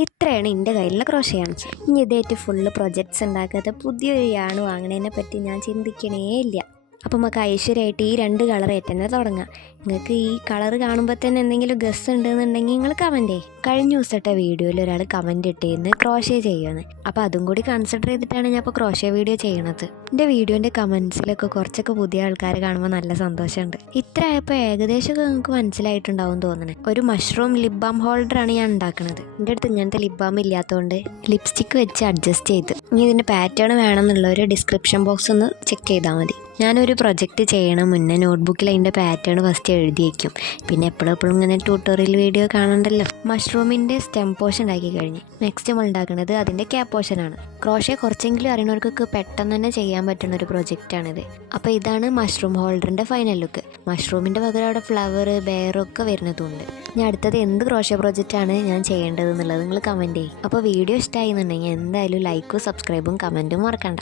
ഇത്രയാണ് എൻ്റെ കയ്യിലുള്ള ക്രോഷ്യോ യാൺസ്. ഇനി ഇതേറ്റ് ഫുള്ള് പ്രൊജക്ട്സ് ഉണ്ടാക്കാത്ത പുതിയൊരു യാണ് വാങ്ങണതിനെ പറ്റി ഞാൻ ചിന്തിക്കണേ ഇല്ല. അപ്പം നമുക്ക് ഐശ്വര്യമായിട്ട് ഈ 2 കളർ തന്നെ തുടങ്ങാം. നിങ്ങൾക്ക് ഈ കളർ കാണുമ്പോൾ തന്നെ എന്തെങ്കിലും ഗസ് ഉണ്ടെന്നുണ്ടെങ്കിൽ നിങ്ങൾ കമൻറ്റ് ചെയ്യും. കഴിഞ്ഞ ദിവസത്തെ വീഡിയോയിൽ ഒരാൾ കമൻറ്റ് ഇട്ടേന്ന് ക്രോഷ്യോ ചെയ്യുമെന്ന്. അപ്പോൾ അതും കൂടി കൺസിഡർ ചെയ്തിട്ടാണ് ഞാൻ ഇപ്പോൾ ക്രോഷ്യോ വീഡിയോ ചെയ്യണത്. എൻ്റെ വീഡിയോൻ്റെ കമൻസിലൊക്കെ കുറച്ചൊക്കെ പുതിയ ആൾക്കാർ കാണുമ്പോൾ നല്ല സന്തോഷമുണ്ട്. ഇത്ര ആയപ്പോൾ ഏകദേശമൊക്കെ നിങ്ങൾക്ക് മനസ്സിലായിട്ടുണ്ടാവും തോന്നണേ. ഒരു മഷ്റൂം ലിപ് ബാം ഹോൾഡറാണ് ഞാൻ ഉണ്ടാക്കുന്നത്. എൻ്റെ അടുത്ത് ഇങ്ങനത്തെ ലിപ് ബാം ഇല്ലാത്തതുകൊണ്ട് ലിപ്സ്റ്റിക്ക് വെച്ച് അഡ്ജസ്റ്റ് ചെയ്ത്. ഇനി ഇതിൻ്റെ പാറ്റേൺ വേണമെന്നുള്ളൊരു ഡിസ്ക്രിപ്ഷൻ ബോക്സ് ഒന്ന് ചെക്ക് ചെയ്താൽ മതി. ഞാനൊരു പ്രൊജക്റ്റ് ചെയ്യണം മുന്നേ നോട്ട്ബുക്കിൽ അതിൻ്റെ പാറ്റേൺ ഫസ്റ്റ് എഴുതി വയ്ക്കും. പിന്നെ എപ്പോഴും ഇങ്ങനെ ട്യൂട്ടോറിയൽ വീഡിയോ കാണണ്ടല്ലോ. മഷ്റൂമിൻ്റെ സ്റ്റെം പോർഷൻ ഉണ്ടാക്കി കഴിഞ്ഞ് നെക്സ്റ്റ് നമ്മൾ ഉണ്ടാക്കുന്നത് അതിൻ്റെ ക്യാപ് പോർഷനാണ്. ക്രോഷ്യോ കുറച്ചെങ്കിലും അറിയണവർക്കൊക്കെ പെട്ടെന്ന് തന്നെ ചെയ്യാൻ പറ്റുന്ന ഒരു പ്രൊജക്റ്റാണിത്. അപ്പോൾ ഇതാണ് മഷ്റൂം ഹോൾഡറിൻ്റെ ഫൈനൽ ലുക്ക്. മഷ്റൂമിൻ്റെ പകരം അവിടെ ഫ്ലവർ ബെയറൊക്കെ വരുന്നതുണ്ട്. ഞാൻ അടുത്തത് എന്ത് ക്രോഷ്യോ പ്രൊജക്റ്റാണ് ഞാൻ ചെയ്യേണ്ടത് എന്നുള്ളത് നിങ്ങൾ കമൻറ്റ് ചെയ്യും. അപ്പോൾ വീഡിയോ ഇഷ്ടമായി എന്നുണ്ടെങ്കിൽ എന്തായാലും ലൈക്കും സബ്സ്ക്രൈബും കമൻറ്റും മറക്കണ്ട.